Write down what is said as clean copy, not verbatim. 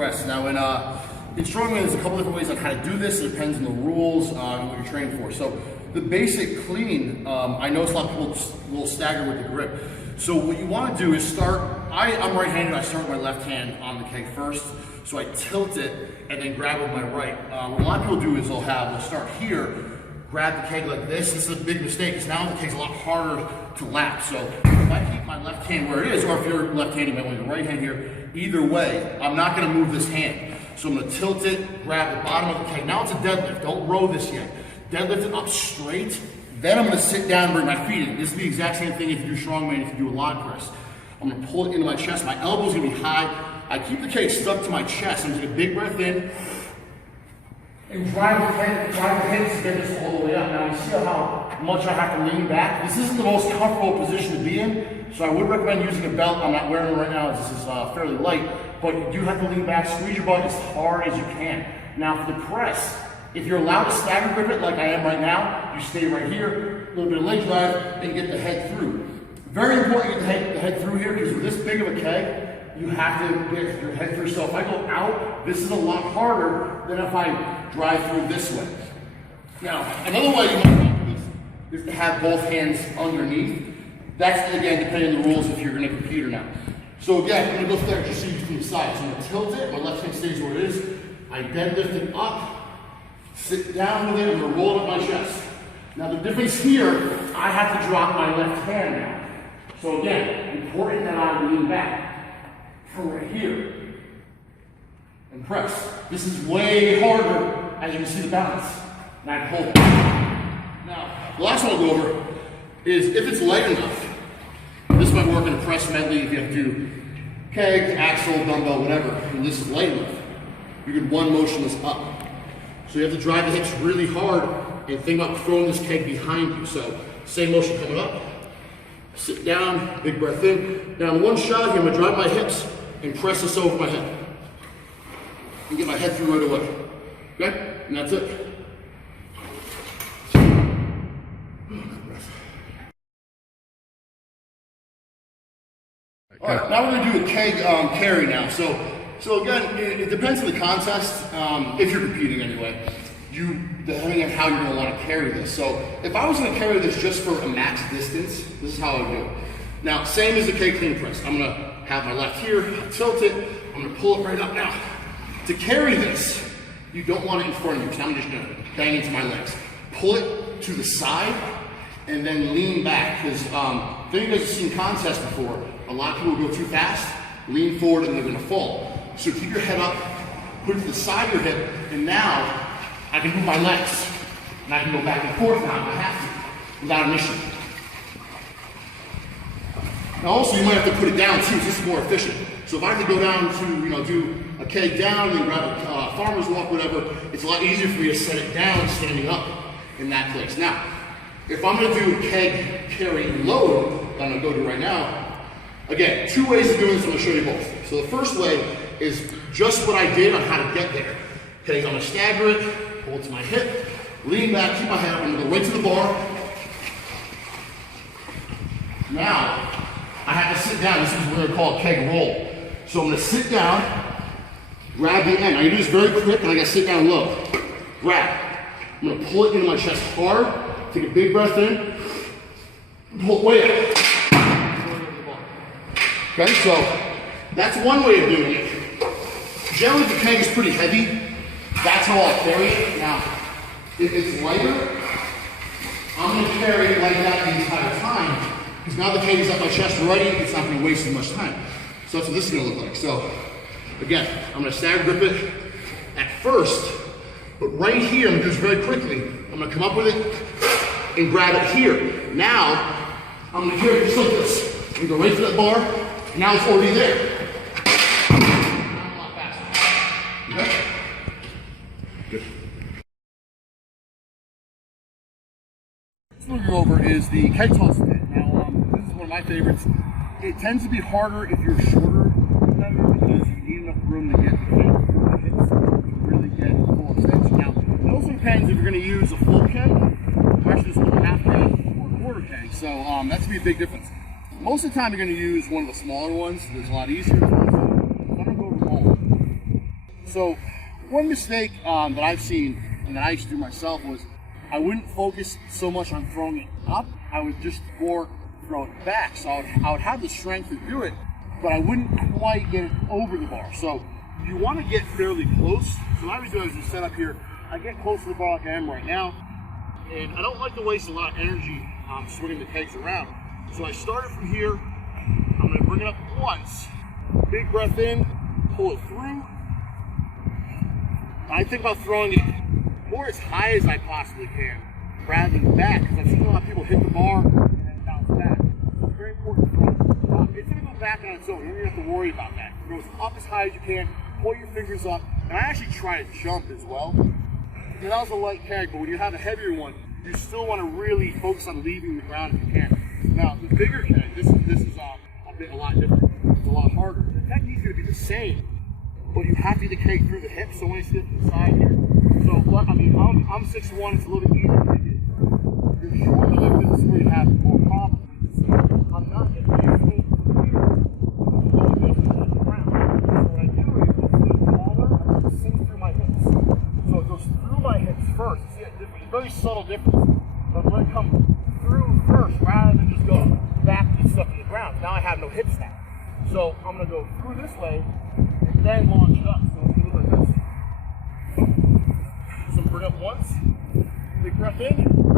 press. Now in Strongman, there's a couple different ways on how to do this. It depends on the rules and what you're training for. So the basic clean, I notice a lot of people will stagger with the grip. So what you want to do is start, I'm right-handed, I start with my left hand on the keg first. So I tilt it and then grab with my right. What a lot of people do is they'll start here, grab the keg like this. This is a big mistake because now the keg's a lot harder to lap. So if I keep my left hand where it is, or if you're left-handed, you might want your right hand here, either way, I'm not going to move this hand. So I'm going to tilt it, grab the bottom of the keg. Now it's a deadlift. Don't row this yet. Deadlift it up straight. Then I'm going to sit down and bring my feet in. This is the exact same thing if you do Strongman, if you do a log press. I'm going to pull it into my chest. My elbow's going to be high. I keep the keg stuck to my chest. I'm going to take a big breath in and drive the head to get this all the way up. Now you see how much I have to lean back? This isn't the most comfortable position to be in, so I would recommend using a belt. I'm not wearing it right now, this is fairly light, but you do have to lean back, squeeze your butt as hard as you can. Now for the press, if you're allowed to stagger grip it like I am right now, you stay right here, a little bit of leg drive, and get the head through. Very important to get the head through here, because with this big of a keg, you have to get your head through. So if I go out, this is a lot harder than if I drive through this way. Now, another way you might do this is to have both hands underneath. That's, again, depending on the rules if you're going to compete or not. So again, I'm going to go there just so you can see the side. So I'm going to tilt it, my left hand stays where it is. I deadlift it up, sit down with it, I'm going to roll it up my chest. Now the difference here, I have to drop my left hand now. So again, important that I lean back from right here and press. This is way harder, as you can see the balance. And I hold it. Now, the last one I'll go over is if it's light enough, this might work in a press medley if you have to do keg, axle, dumbbell, whatever, and this is light enough. You can one motion this up. So you have to drive the hips really hard and think about throwing this keg behind you. So same motion coming up, sit down, big breath in. Now in one shot here, I'm gonna drive my hips and press this over my head. And get my head through right away. Okay? And that's it. All right, now we're going to do a keg carry now. So again, it depends on the contest, if you're competing anyway, depending on how you're going to want to carry this. So if I was going to carry this just for a max distance, this is how I would do it. Now, same as the keg clean press. I'm going to have my left here, tilt it, I'm going to pull it right up. Now, to carry this, you don't want it in front of you, because I'm just going to bang into my legs. Pull it to the side, and then lean back, because if you guys have seen contests before, a lot of people go too fast, lean forward, and they're going to fall. So keep your head up, put it to the side of your hip, and now I can move my legs, and I can go back and forth now if I have to, without an issue. Now also you might have to put it down too, this is more efficient. So if I have to go down to, do a keg down and then grab a farmer's walk, whatever, it's a lot easier for me to set it down standing up in that place. Now, if I'm going to do a keg carry load, that I'm going to go to right now, again, two ways of doing this, I'm going to show you both. So the first way is just what I did on how to get there. Okay, I'm going to stagger it, pull it to my hip, lean back, keep my head up, I'm going to go right to the bar. Now, I have to sit down. This is what they call a keg roll. So I'm going to sit down, grab the end. Now you do this very quick, and I got to sit down low. Grab. I'm going to pull it into my chest hard, take a big breath in, pull it way up. Okay, so that's one way of doing it. Generally, the keg is pretty heavy. That's how I'll carry it. Now, if it's lighter, I'm going to carry it like that the entire time. Because now the keg is up my chest already, it's not going to waste as much time. So that's what this is going to look like. So, again, I'm going to stagger grip it at first, but right here, I'm going to do this very quickly. I'm going to come up with it and grab it here. Now, I'm going to carry it just like this. I'm going to go right to that bar, and now it's already there. Now I'm a lot faster. Okay? Good. What we'll go over is the keg toss pit. Now, this is one of my favorites. It tends to be harder if you're shorter because you need enough room to get the keg through the hips to really get full extension. Now, it also depends if you're going to use a full keg, or actually just a half keg or a quarter keg. So that's going to be a big difference. Most of the time, you're going to use one of the smaller ones. It's a lot easier. So I'm going to go over all. So one mistake that I've seen and that I used to do myself was I wouldn't focus so much on throwing it up. I would just more throw it back. So I would have the strength to do it, but I wouldn't quite get it over the bar. So you want to get fairly close. So what I would do is just set up here. I get close to the bar like I am right now, and I don't like to waste a lot of energy swinging the kegs around. So I started from here. I'm going to bring it up once. Big breath in, pull it through. I think about throwing it more as high as I possibly can, rather than back, because I've seen a lot of people hit the bar and then bounce back. So it's very important to throw it. It's going to go back on its own. You don't even have to worry about that. Throw it up as high as you can, pull your fingers up, and I actually try to jump as well. That was a light keg, but when you have a heavier one, you still want to really focus on leaving the ground if you can. Now, the bigger keg, this is a lot different. It's a lot harder. The technique's going to be the same, but you have to get the keg through the hips. So when I sit to the side here, so I mean, I'm 6'1", it's a little bit easier to get. You're shorter like this is where you have more problems. I'm not getting the keg here. Well, it goes to the ground. So what I do is it's a little taller, it sinks through my hips. So it goes through my hips first. See that difference? It's a very subtle difference. But when it comes through first, rather than just go back and get stuck in the ground, now I have no hip snap. So I'm going to go through this way and then launch it up. So it's going to look like this. So bring up once, big breath in.